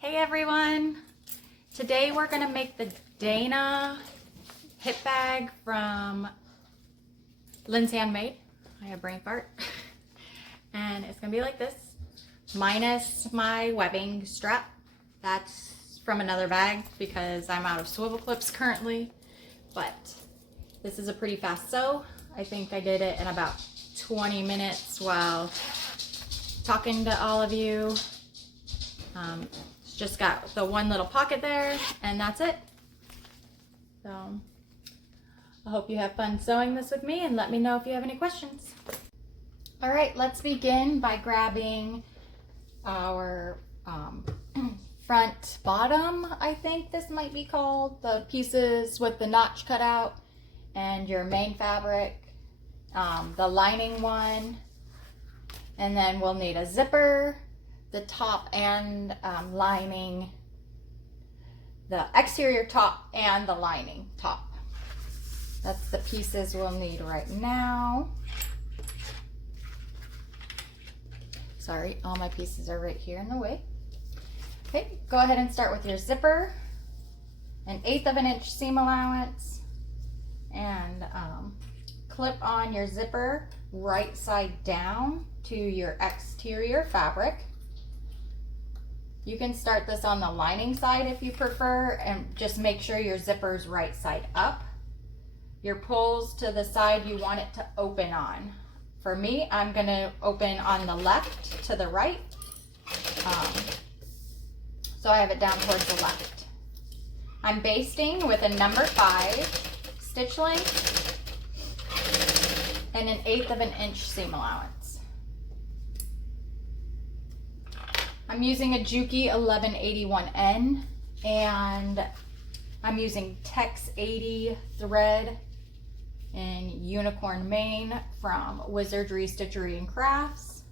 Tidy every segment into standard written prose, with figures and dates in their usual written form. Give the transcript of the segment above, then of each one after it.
Hey everyone! Today we're going to make the Dayna hip bag from Lindshandmade. I have brain fart. And it's going to be like this, minus my webbing strap. That's from another bag because I'm out of swivel clips currently. But this is a pretty fast sew. I think I did it in about 20 minutes while talking to all of you. Just got the one little pocket there, and that's it. So I hope you have fun sewing this with me, and let me know if you have any questions. All right, let's begin by grabbing our front bottom, I think this might be called, the pieces with the notch cut out, and your main fabric, the lining one, and then we'll need a zipper, the top and lining, the exterior top and the lining top. That's the pieces we'll need right now. Sorry, all my pieces are right here in the way. Okay, go ahead and start with your zipper, an 1/8 of an inch seam allowance, and clip on your zipper right side down to your exterior fabric. You can start this on the lining side if you prefer, and just make sure your zipper's right side up. Your pulls to the side you want it to open on. For me, I'm gonna open on the left to the right. So I have it down towards the left. I'm basting with a number 5 stitch length and an 1/8 of an inch seam allowance. I'm using a Juki 1181N, and I'm using Tex 80 thread in Unicorn, Maine from Wizardry Stitchery and Crafts.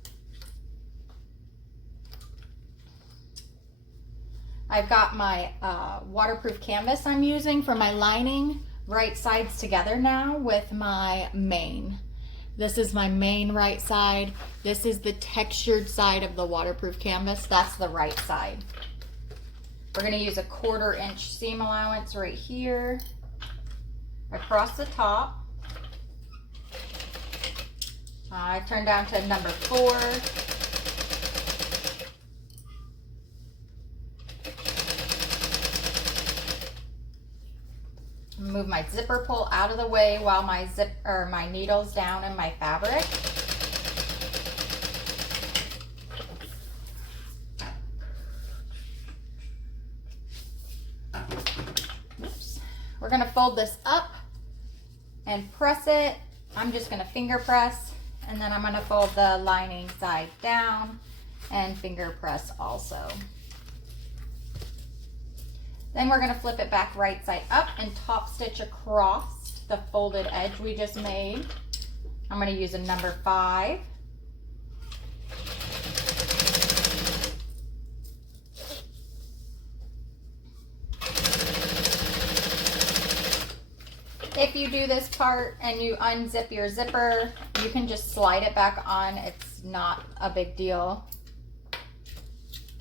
I've got my waterproof canvas I'm using for my lining right sides together now with my main. This is my main right side. This is the textured side of the waterproof canvas. That's the right side. We're gonna use a 1/4 inch seam allowance right here, across the top. I turned down to number 4. Move my zipper pull out of the way while my my needle's down in my fabric. Oops. We're gonna fold this up and press it. I'm just gonna finger press, and then I'm gonna fold the lining side down and finger press also. Then we're gonna flip it back right side up and top stitch across the folded edge we just made. I'm gonna use a number 5. If you do this part and you unzip your zipper, you can just slide it back on. It's not a big deal.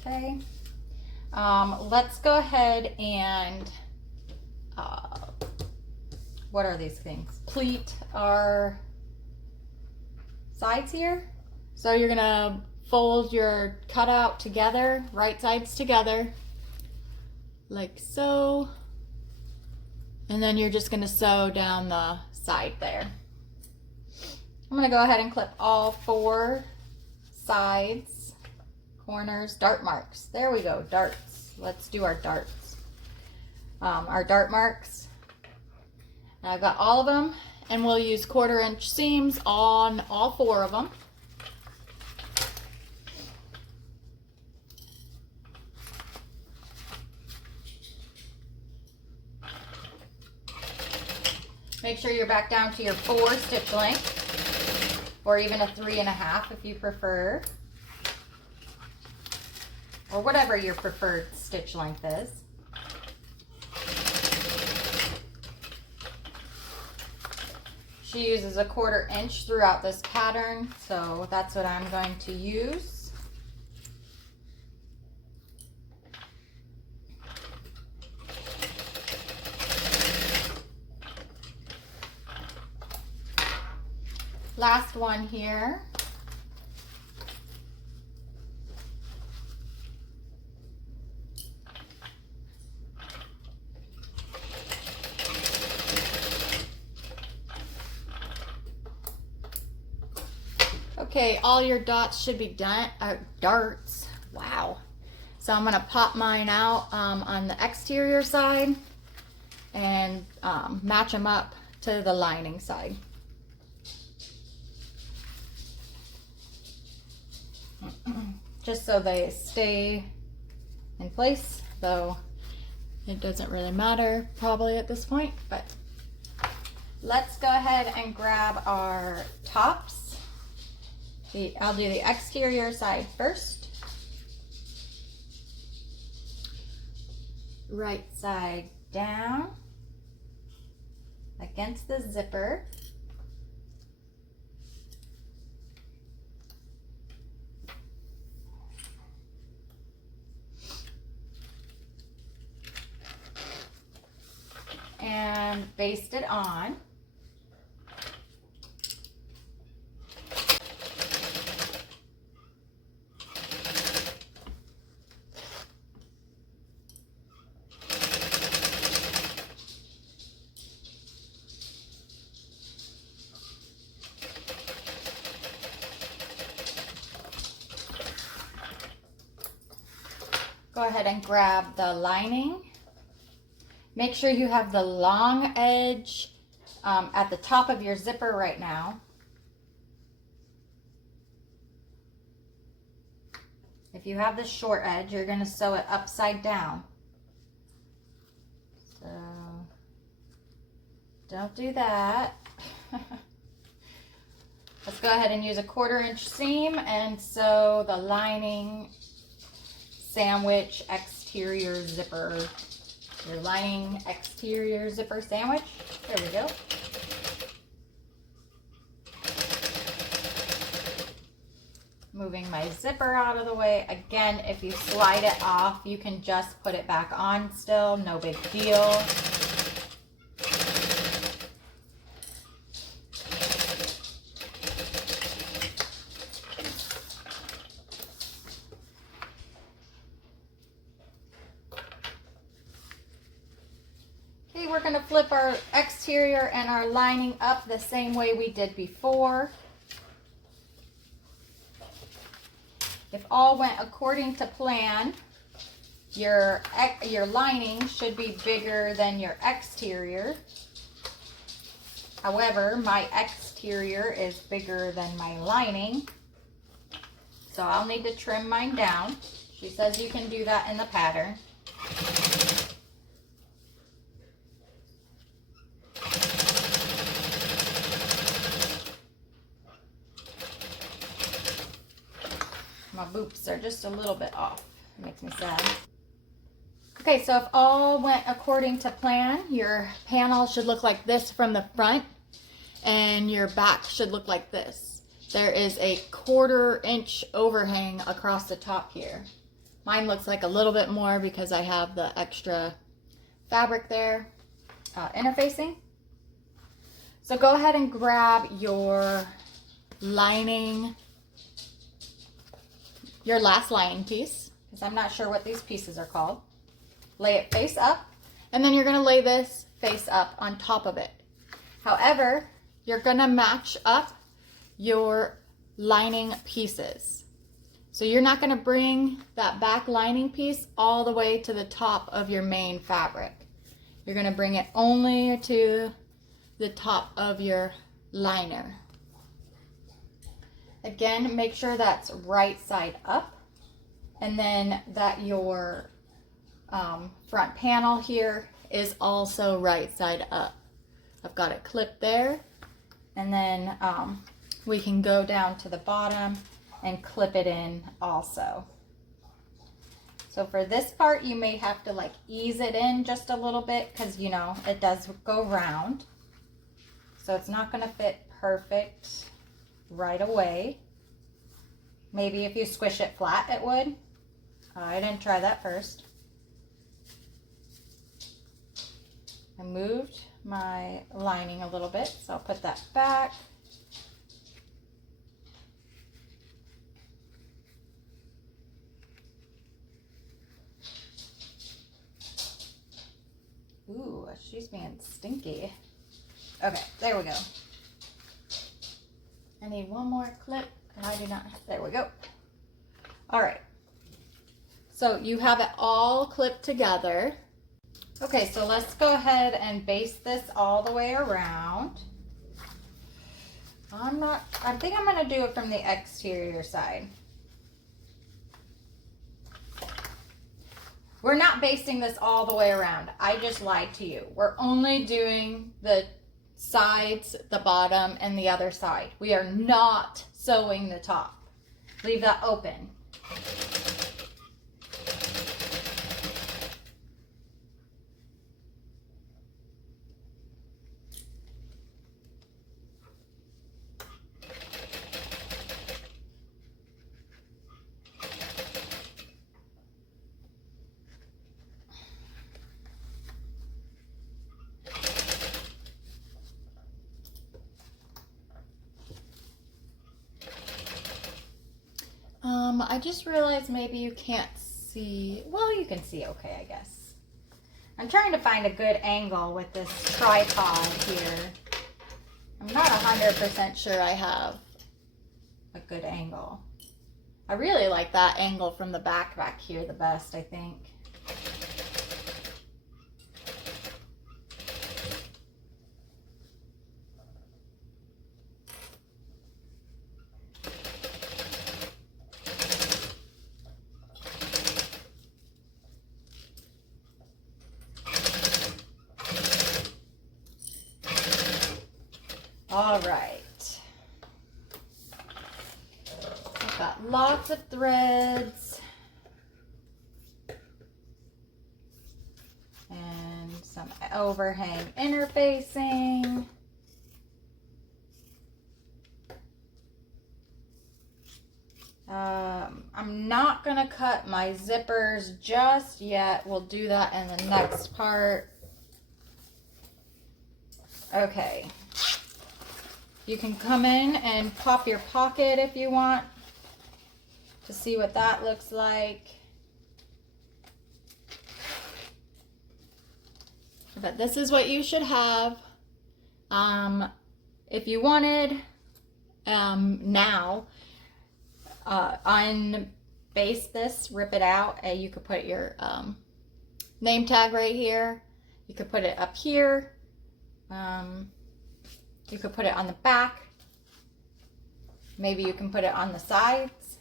Okay. Let's go ahead and, what are these things? Pleat our sides here. So you're gonna fold your cutout together, right sides together, like so. And then you're just gonna sew down the side there. I'm gonna go ahead and clip all 4 sides, corners, dart marks. There we go, darts. Let's do our darts. Our dart marks. And I've got all of them, and we'll use 1/4 inch seams on all 4 of them. Make sure you're back down to your 4 stitch length, or even a 3.5 if you prefer, or whatever your preferred stitch length is. She uses a 1/4 inch throughout this pattern, so that's what I'm going to use. last one here. Okay, all your dots should be done, darts, wow. So I'm gonna pop mine out on the exterior side and match them up to the lining side. Just so they stay in place, though it doesn't really matter probably at this point, but let's go ahead and grab our tops. I'll do the exterior side first. Right side down against the zipper. And baste it on. Go ahead and grab the lining. Make sure you have the long edge at the top of your zipper right now. If you have the short edge, you're going to sew it upside down. So don't do that. Let's go ahead and use a 1/4 inch seam and sew the lining sandwich exterior zipper. Your lining exterior zipper sandwich. There we go. Moving my zipper out of the way. Again, if you slide it off, you can just put it back on still. No big deal. Okay, we're going to flip our exterior and our lining up the same way we did before. If all went according to plan, your lining should be bigger than your exterior. However, my exterior is bigger than my lining, so I'll need to trim mine down. She says you can do that in the pattern. My boops are just a little bit off. It makes me sad. Okay, so if all went according to plan, your panel should look like this from the front, and your back should look like this. There is a 1/4 inch overhang across the top here. Mine looks like a little bit more because I have the extra fabric there interfacing. So go ahead and grab your lining, your last lining piece, because I'm not sure what these pieces are called. Lay it face up, and then you're going to lay this face up on top of it. However, you're going to match up your lining pieces. So you're not going to bring that back lining piece all the way to the top of your main fabric. You're going to bring it only to the top of your liner. Again, make sure that's right side up, and then that your front panel here is also right side up. I've got it clipped there, and then we can go down to the bottom and clip it in also. So for this part, you may have to like ease it in just a little bit because, you know, it does go round. So it's not going to fit perfect right away. Maybe if you squish it flat, it would. I didn't try that first. I moved my lining a little bit, so I'll put that back. she's being stinky. Okay, there we go. I need one more clip, and I do not have, there we go. All right. So you have it all clipped together. Okay, so let's go ahead and baste this all the way around. I think I'm gonna do it from the exterior side. We're not basting this all the way around. I just lied to you. We're only doing the sides, the bottom, and the other side. We are not sewing the top. Leave that open. I just realized maybe you can't see. Well, you can see okay, I guess. I'm trying to find a good angle with this tripod here. I'm not 100% sure I have a good angle. I really like that angle from the back here the best, I think. All right. I've got lots of threads and some overhang interfacing. I'm not gonna cut my zippers just yet. We'll do that in the next part. Okay. You can come in and pop your pocket if you want to see what that looks like. But this is what you should have. If you wanted now, unbase this, rip it out, and you could put your name tag right here. You could put it up here. You could put it on the back. Maybe you can put it on the sides.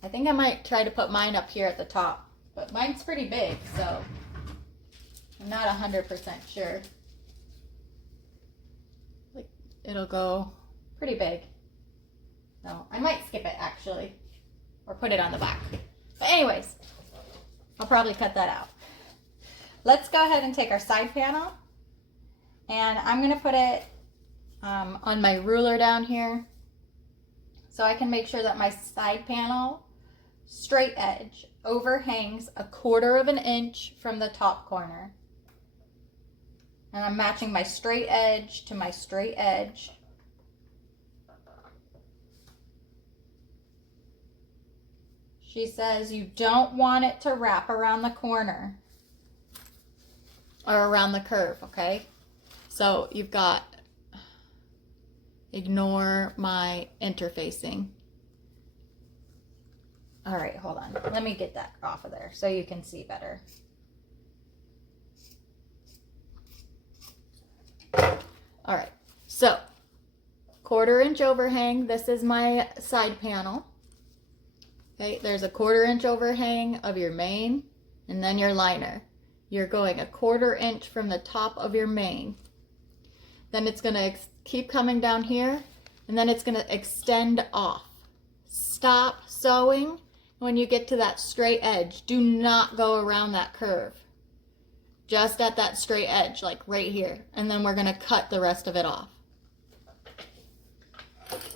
I think I might try to put mine up here at the top, but mine's pretty big, so I'm not 100% sure. Like, it'll go pretty big. So I might skip it actually, or put it on the back. But anyways, I'll probably cut that out. Let's go ahead and take our side panel. And I'm going to put it on my ruler down here so I can make sure that my side panel straight edge overhangs 1/4 of an inch from the top corner. And I'm matching my straight edge to my straight edge. She says you don't want it to wrap around the corner or around the curve, okay? So you've got, ignore my interfacing. All right, hold on. Let me get that off of there so you can see better. All right, so 1/4 inch overhang. This is my side panel. Okay, there's a 1/4 inch overhang of your main and then your liner. You're going 1/4 inch from the top of your main. Then it's going to keep coming down here, and then it's going to extend off. Stop sewing when you get to that straight edge. Do not go around that curve. Just at that straight edge, like right here. And then we're going to cut the rest of it off.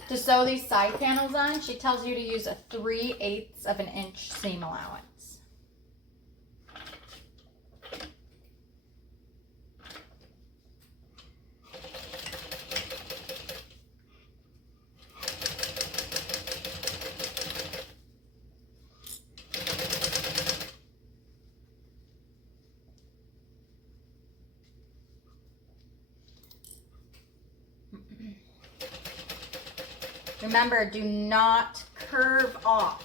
To sew these side panels on, she tells you to use a 3/8 of an inch seam allowance. Remember, do not curve off.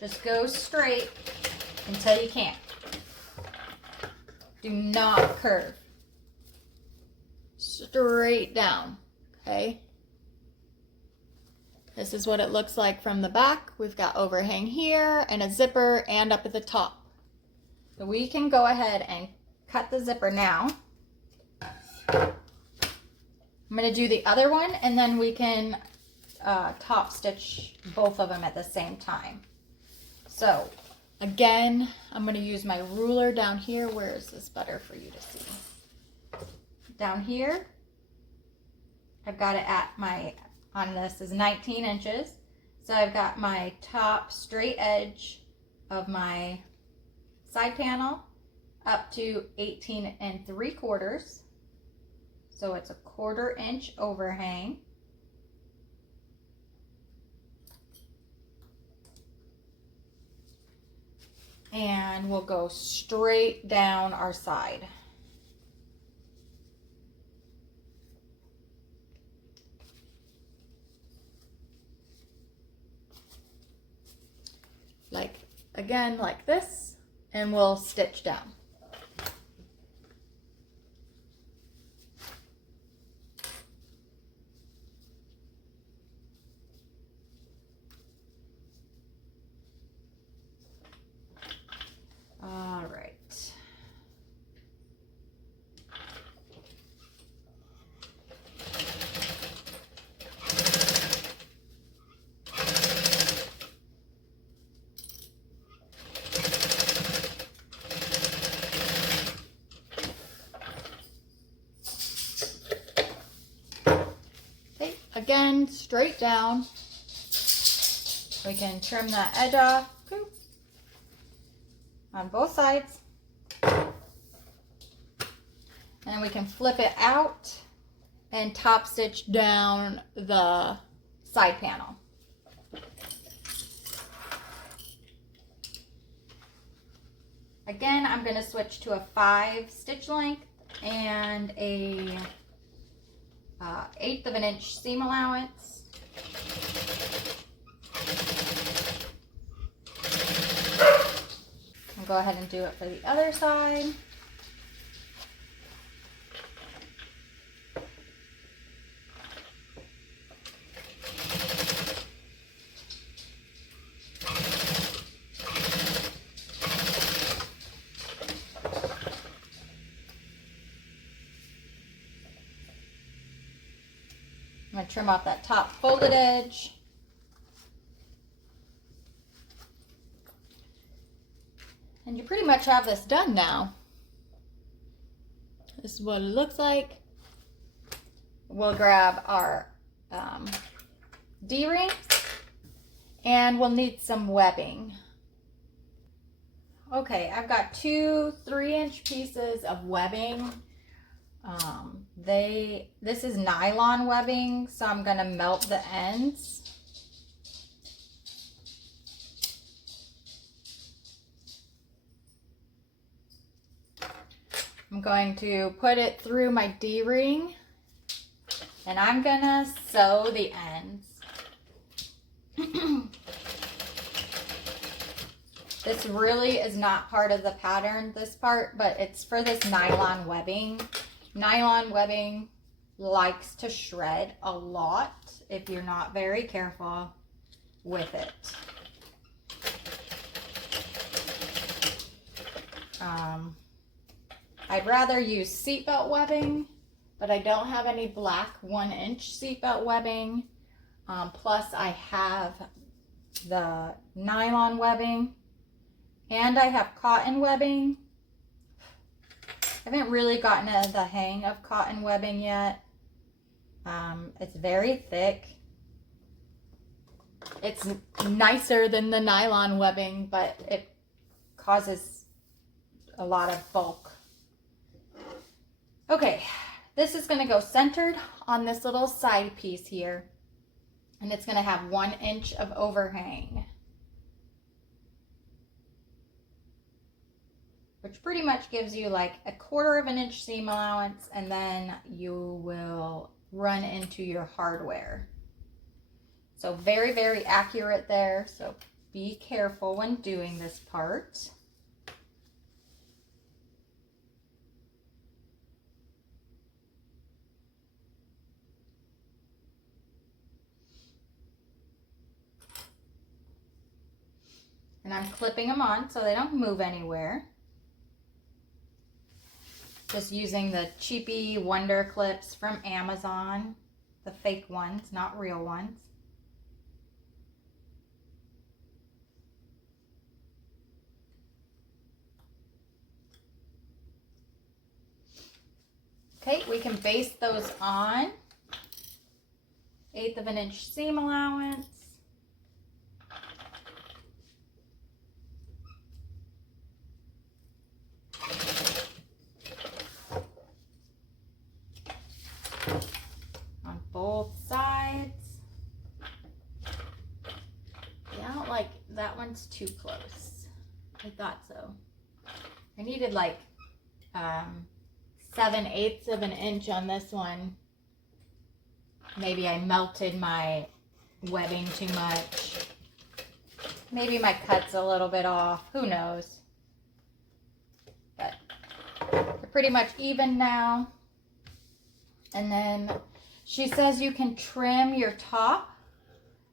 Just go straight until you can't. Do not curve. Straight down, okay? This is what it looks like from the back. We've got overhang here and a zipper and up at the top. So we can go ahead and cut the zipper now. I'm going to do the other one and then we can top stitch both of them at the same time. So again, I'm going to use my ruler down here. Where is this better for you to see? Down here, I've got it at on this is 19 inches. So I've got my top straight edge of my side panel up to 18 3/4. So it's a 1/4 inch overhang. And we'll go straight down our side. Again, like this, and we'll stitch down. All right. Again, straight down. We can trim that edge off on both sides. And we can flip it out and top stitch down the side panel. Again, I'm going to switch to a 5 stitch length and a 1/8 of an inch seam allowance. I'll go ahead and do it for the other side. I'm going to trim off that top folded edge. And you pretty much have this done now. This is what it looks like. We'll grab our D-rings and we'll need some webbing. Okay, I've got 2 3-inch pieces of webbing. This is nylon webbing, so I'm going to melt the ends. I'm going to put it through my D-ring and I'm going to sew the ends. This really is not part of the pattern, this part, but it's for this nylon webbing. Nylon webbing likes to shred a lot if you're not very careful with it. I'd rather use seatbelt webbing, but I don't have any black 1-inch seatbelt webbing. Plus I have the nylon webbing and I have cotton webbing. I haven't really gotten the hang of cotton webbing yet. It's very thick. It's nicer than the nylon webbing, but it causes a lot of bulk. Okay, this is going to go centered on this little side piece here. And it's going to have 1 inch of overhang, which pretty much gives you like a 1/4 of an inch seam allowance, and then you will run into your hardware. So very, very accurate there. So be careful when doing this part. And I'm clipping them on so they don't move anywhere. Just using the cheapy Wonder clips from Amazon. The fake ones, not real ones. Okay, we can base those on 1/8 of an inch seam allowance. On both sides. Yeah, I don't like that one's too close. I thought so. I needed like 7/8 of an inch on this one. Maybe I melted my webbing too much. Maybe my cut's a little bit off. Who knows? But they're pretty much even now. And then she says you can trim your top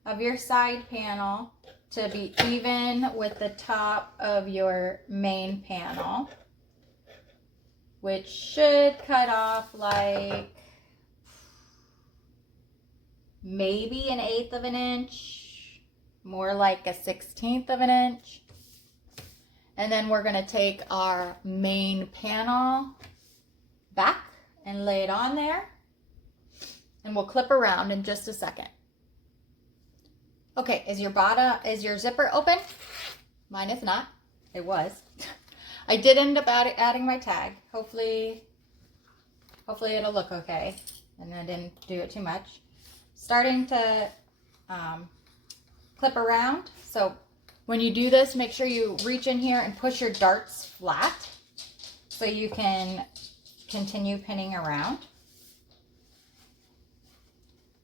of your side panel to be even with the top of your main panel, which should cut off like maybe 1/8 of an inch, more like 1/16 of an inch. And then we're going to take our main panel back and lay it on there, and we'll clip around in just a second. Okay, is your zipper open? Mine is not. It was. I did end up adding my tag. Hopefully it'll look okay, and I didn't do it too much. Starting to clip around. So when you do this, make sure you reach in here and push your darts flat so you can continue pinning around.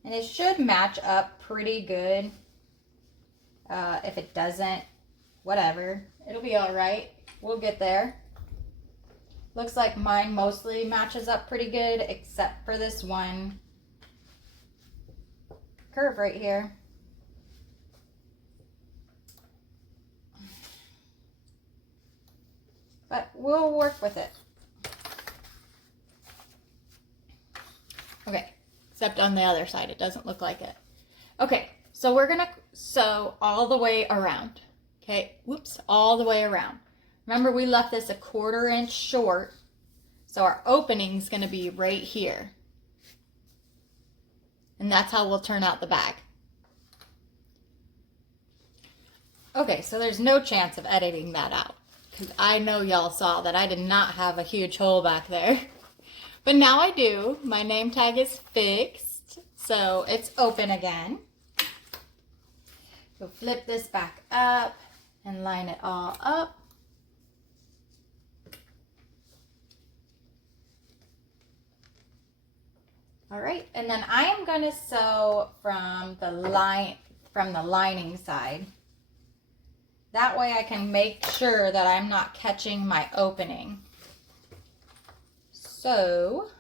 And it should match up pretty good. If it doesn't, whatever. It'll be all right. We'll get there. Looks like mine mostly matches up pretty good, except for this one curve right here. But we'll work with it. Okay, except on the other side, it doesn't look like it. Okay, so we're gonna sew all the way around. Okay, whoops, all the way around. Remember, we left this 1/4 inch short, so our opening's gonna be right here. And that's how we'll turn out the bag. Okay, so there's no chance of editing that out, because I know y'all saw that I did not have a huge hole back there. But now I do. My name tag is fixed, so it's open again. So flip this back up and line it all up. All right, and then I am going to sew from the lining side. That way I can make sure that I'm not catching my opening. So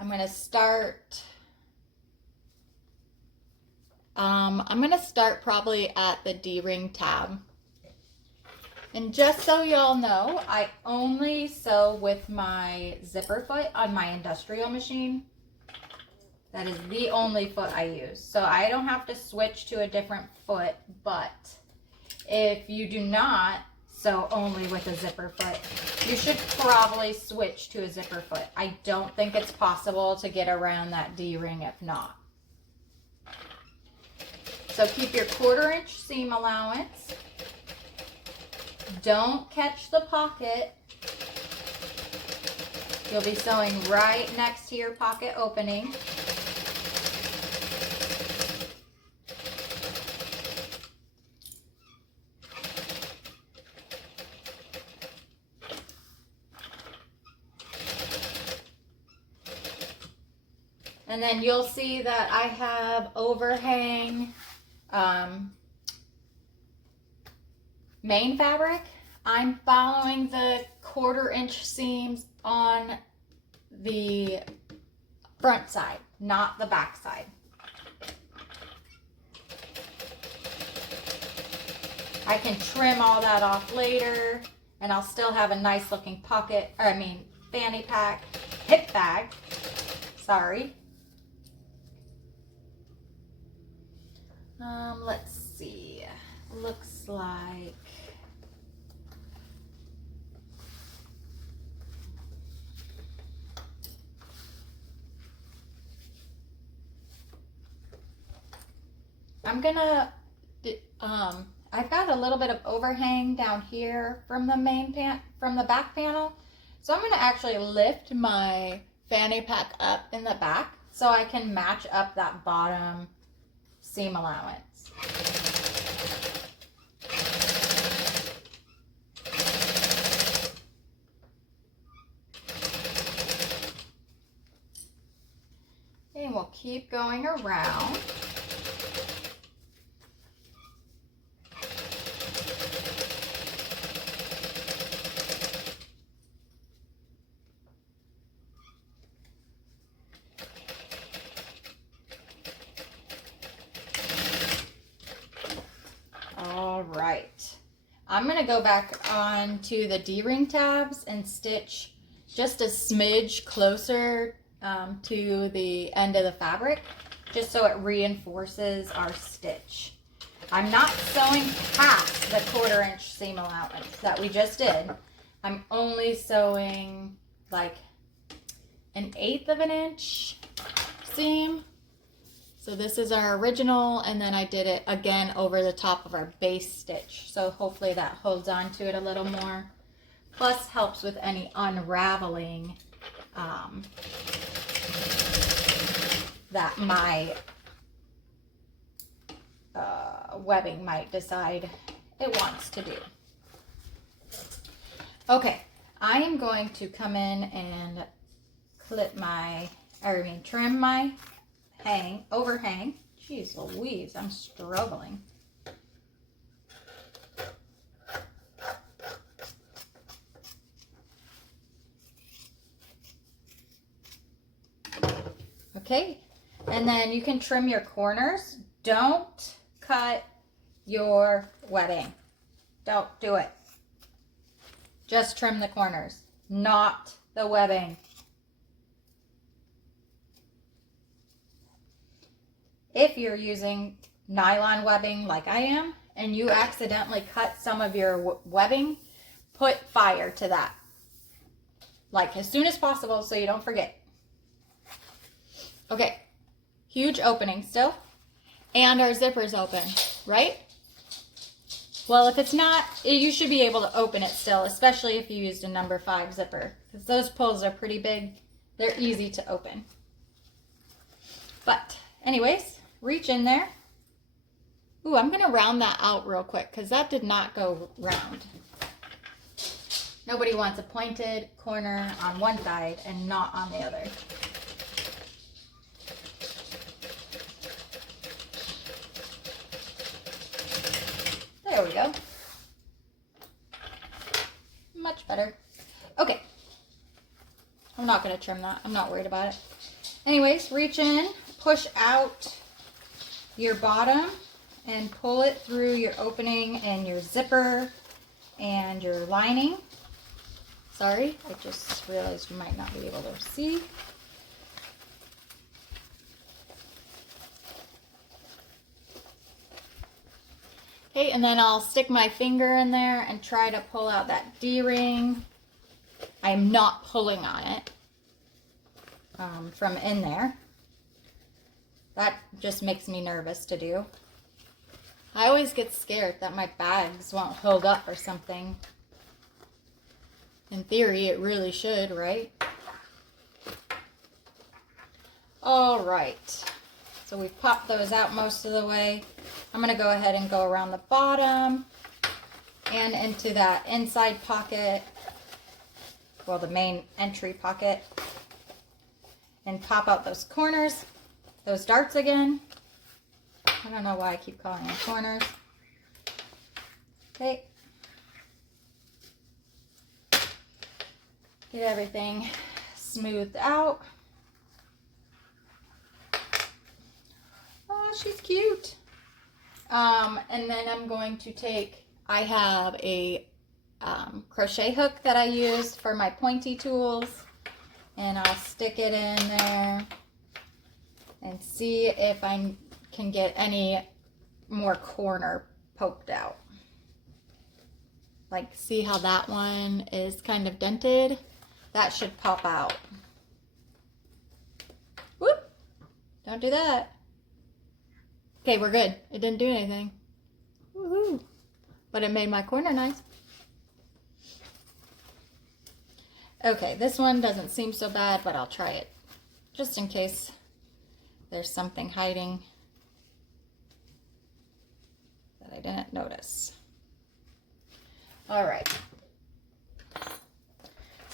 I'm going to start probably at the D-ring tab. And just so y'all know, I only sew with my zipper foot on my industrial machine. That is the only foot I use. So I don't have to switch to a different foot, but if you do not sew only with a zipper foot, you should probably switch to a zipper foot. I don't think it's possible to get around that D-ring if not. So keep your 1/4 inch seam allowance. Don't catch the pocket. You'll be sewing right next to your pocket opening. And then you'll see that I have overhang main fabric. I'm following the 1/4 inch seams on the front side, not the back side. I can trim all that off later, and I'll still have a nice looking pocket, or I mean fanny pack, hip bag, sorry. Let's see, looks like I'm gonna, I've got a little bit of overhang down here from the from the back panel. So I'm gonna actually lift my fanny pack up in the back so I can match up that bottom seam allowance. And we'll keep going around. All right, I'm gonna go back on to the D-ring tabs and stitch just a smidge closer to the end of the fabric, just so it reinforces our stitch. I'm not sewing past the 1/4 inch seam allowance that we just did. I'm only sewing like 1/8 of an inch seam. So this is our original, and then I did it again over the top of our base stitch. So hopefully that holds on to it a little more. Plus helps with any unraveling that my webbing might decide it wants to do. Okay, I am going to come in and trim my overhang. Jeez Louise, I'm struggling. Okay, and then you can trim your corners. Don't cut your webbing. Don't do it. Just trim the corners, not the webbing. If you're using nylon webbing like I am, and you accidentally cut some of your webbing, put fire to that. Like as soon as possible so you don't forget. Okay, huge opening still. And our zipper's open, right? Well, if it's not, you should be able to open it still, especially if you used a number 5 zipper, because those pulls are pretty big. They're easy to open. But anyways, reach in there. Ooh, I'm gonna round that out real quick because that did not go round. Nobody wants a pointed corner on one side and not on the other. There we go. Much better. Okay. I'm not gonna trim that. I'm not worried about it. Anyways, reach in, push out your bottom and pull it through your opening and your zipper and your lining. Sorry, I just realized you might not be able to see. Okay, and then I'll stick my finger in there and try to pull out that D-ring. I'm not pulling on it from in there. That just makes me nervous to do. I always get scared that my bags won't hold up or something. In theory, it really should, right? All right. So we've popped those out most of the way. I'm going to go ahead and go around the bottom and into that inside pocket, well, the main entry pocket, and pop out those corners, those darts again. I don't know why I keep calling them corners. Okay. Get everything smoothed out. Oh, she's cute. And then I'm going to take, I have a crochet hook that I use for my pointy tools, and I'll stick it in there and see if I can get any more corner poked out. Like, see how that one is kind of dented? That should pop out. Whoop! Don't do that. Okay, we're good. It didn't do anything. Woohoo! But it made my corner nice. Okay, this one doesn't seem so bad, but I'll try it just in case there's something hiding that I didn't notice. All right.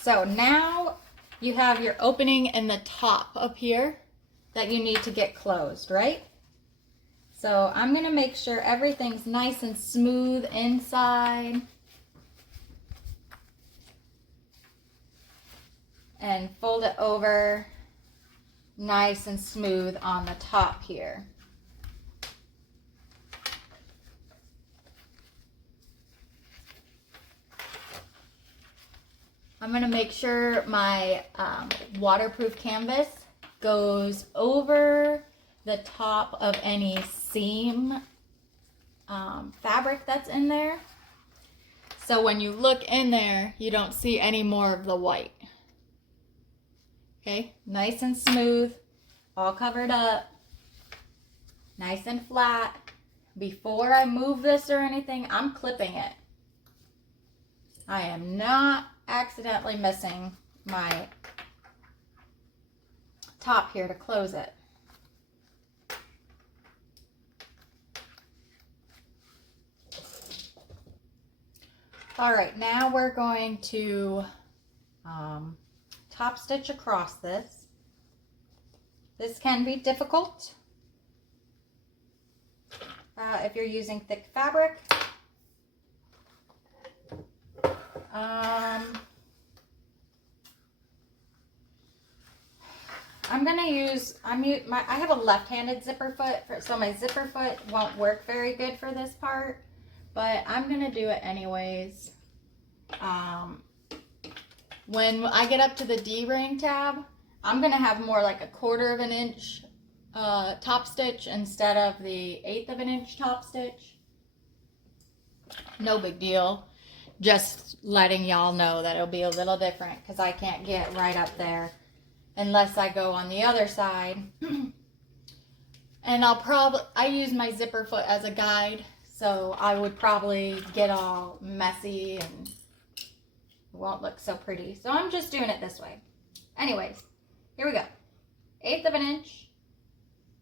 So now you have your opening in the top up here that you need to get closed, right? So I'm going to make sure everything's nice and smooth inside. And fold it over nice and smooth on the top here. I'm going to make sure my waterproof canvas goes over the top of any seam fabric that's in there. So when you look in there, you don't see any more of the white. Okay, nice and smooth, all covered up, nice and flat. Before I move this or anything, I'm clipping it. I am not accidentally missing my top here to close it. All right, now we're going to top stitch across this. This can be difficult if you're using thick fabric. I have a left-handed zipper foot, so my zipper foot won't work very good for this part, but I'm gonna do it anyways. When I get up to the D-ring tab, I'm gonna have more like a 1/4 of an inch top stitch instead of the 1/8 of an inch top stitch. No big deal. Just letting y'all know that it'll be a little different because I can't get right up there unless I go on the other side. And I use my zipper foot as a guide, so I would probably get all messy and it won't look so pretty. So I'm just doing it this way. Anyways, here we go. 1/8 of an inch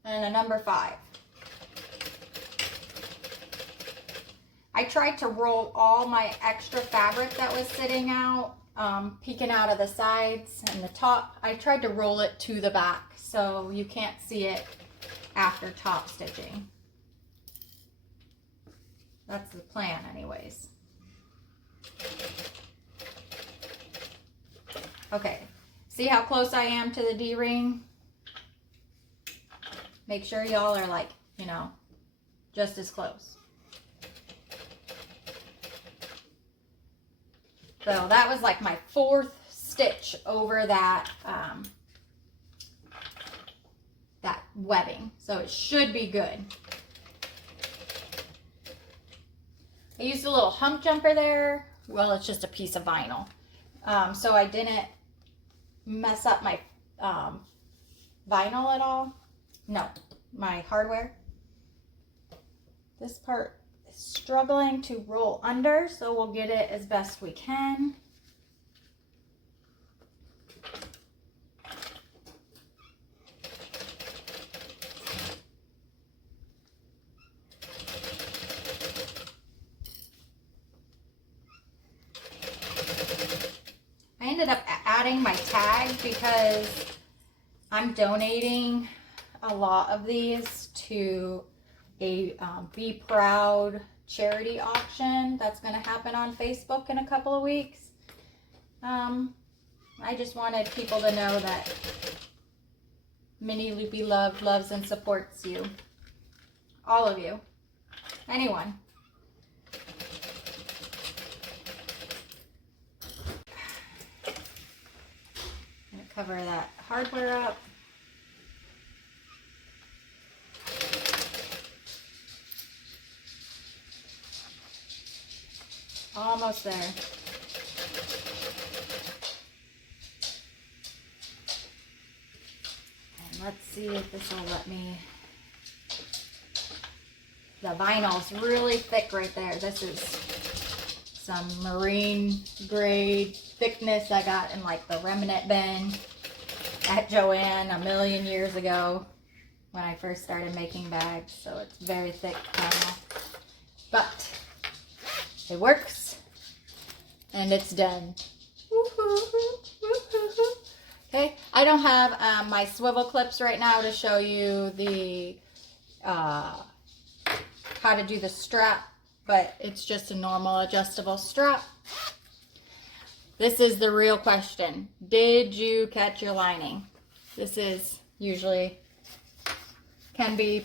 and a number 5. I tried to roll all my extra fabric that was sitting out, peeking out of the sides and the top. I tried to roll it to the back so you can't see it after top stitching. That's the plan anyways. Okay, see how close I am to the D-ring? Make sure y'all are like, you know, just as close. So that was like my 4th stitch over that that webbing. So it should be good. I used a little hump jumper there. Well, it's just a piece of vinyl. So I didn't mess up my vinyl at all. No, my hardware. This part is struggling to roll under, so we'll get it as best we can. I ended up adding my tag because I'm donating a lot of these to a Be Proud charity auction that's going to happen on Facebook in a couple of weeks. I just wanted people to know that Mini Loopy Love loves and supports you. All of you. Anyone. I'm going to cover that hardware up. Almost there. And let's see if this will let me. The vinyl's really thick right there. This is some marine grade thickness I got in like the remnant bin at Joann a million years ago when I first started making bags. So it's very thick vinyl. But it works and it's done. Okay, I don't have my swivel clips right now to show you the how to do the strap, but it's just a normal adjustable strap. This is the real question. Did you catch your lining? This is usually, can be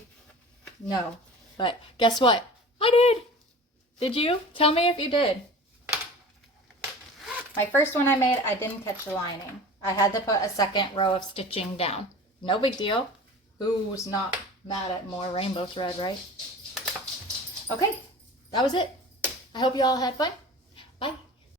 no, but guess what? I did. Did you? Tell me if you did. My first one I made, I didn't catch the lining. I had to put a second row of stitching down. No big deal. Who's not mad at more rainbow thread, right? Okay, that was it. I hope you all had fun.